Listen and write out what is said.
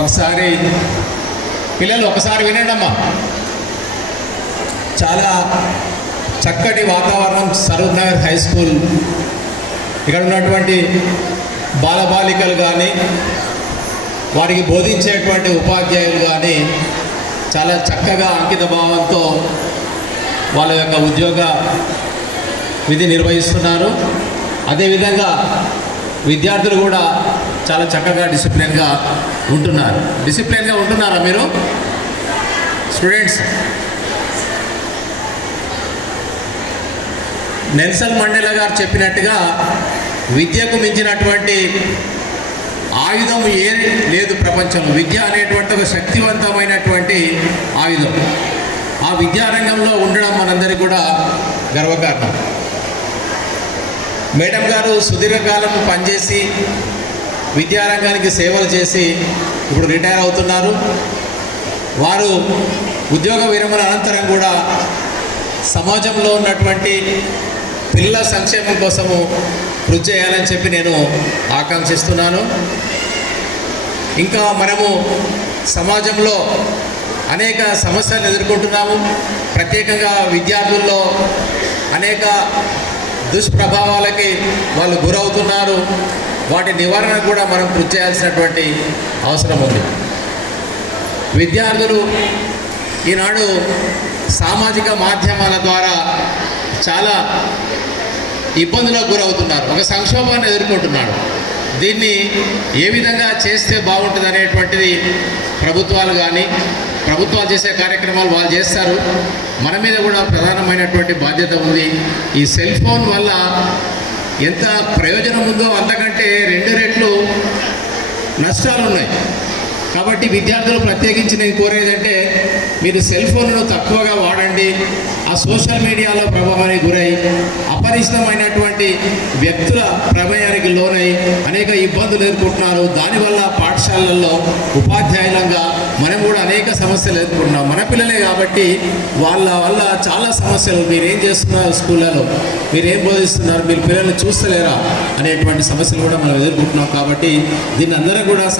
ఒకసారి పిల్లలు ఒకసారి వినండి అమ్మా. చాలా చక్కటి వాతావరణం సరూర్ నగర్ హై స్కూల్. ఇక్కడ ఉన్నటువంటి బాలబాలికలు కానీ వారికి బోధించేటువంటి ఉపాధ్యాయులు కానీ చాలా చక్కగా అంకిత భావంతో వాళ్ళ యొక్క ఉద్యోగ విధి నిర్వహిస్తున్నారు. అదేవిధంగా విద్యార్థులు కూడా చాలా చక్కగా డిసిప్లిన్గా ఉంటున్నారు. డిసిప్లిన్గా ఉంటున్నారా మీరు స్టూడెంట్స్? నెల్సన్ మండేలా గారు చెప్పినట్టుగా విద్యకు మించినటువంటి ఆయుధం ఏది లేదు ప్రపంచంలో. విద్య అనేటువంటి ఒక శక్తివంతమైనటువంటి ఆయుధం. ఆ విద్యారంగంలో ఉండడం మనందరికీ కూడా గర్వకారణం. మేడం గారు సుదీర్ఘకాలం పనిచేసి విద్యారంగానికి సేవలు చేసి ఇప్పుడు రిటైర్ అవుతున్నారు. వారు ఉద్యోగ విరమణ అనంతరం కూడా సమాజంలో ఉన్నటువంటి పిల్లల సంక్షేమం కోసము కృషి చేయాలని చెప్పి నేను ఆకాంక్షిస్తున్నాను. ఇంకా మనము సమాజంలో అనేక సమస్యలను ఎదుర్కొంటున్నాము. ప్రత్యేకంగా విద్యార్థుల్లో అనేక దుష్ప్రభావాలకి వాళ్ళు గురవుతున్నారు. వాటి నివారణ కూడా మనం కృషి చేయాల్సినటువంటి అవసరం ఉంది. విద్యార్థులు ఈనాడు సామాజిక మాధ్యమాల ద్వారా చాలా ఇబ్బందులకు గురవుతున్నారు. ఒక సంక్షోభాన్ని ఎదుర్కొంటున్నాడు. దీన్ని ఏ విధంగా చేస్తే బాగుంటుంది అనేటువంటిది ప్రభుత్వాలు కానీ ప్రభుత్వాలు చేసే కార్యక్రమాలు వాళ్ళు చేస్తారు. మన మీద కూడా ప్రధానమైనటువంటి బాధ్యత ఉంది. ఈ సెల్ ఫోన్ వల్ల ఎంత ప్రయోజనం ఉందో అంతకంటే 2 రెట్లు నష్టాలు ఉన్నాయి. కాబట్టి విద్యార్థులు ప్రత్యేకించి నేను కోరేదంటే మీరు సెల్ ఫోన్ను తక్కువగా వాడండి. ఆ సోషల్ మీడియాలో ప్రభావానికి గురై అపరిచితమైనటువంటి వ్యక్తుల ప్రమేయానికి లోనై అనేక ఇబ్బందులు ఎదుర్కొంటున్నారు. దానివల్ల పాఠశాలల్లో ఉపాధ్యాయులంగా మనం కూడా అనేక సమస్యలు ఎదుర్కొంటున్నాం. మన పిల్లలే కాబట్టి వాళ్ళ వల్ల చాలా సమస్యలు. మీరేం చేస్తున్నారు స్కూళ్ళలో, మీరేం బోధిస్తున్నారు, మీరు పిల్లల్ని చూస్తలేరా అనేటువంటి సమస్యలు కూడా మనం ఎదుర్కొంటున్నాం. కాబట్టి దీన్ని అందరూ కూడా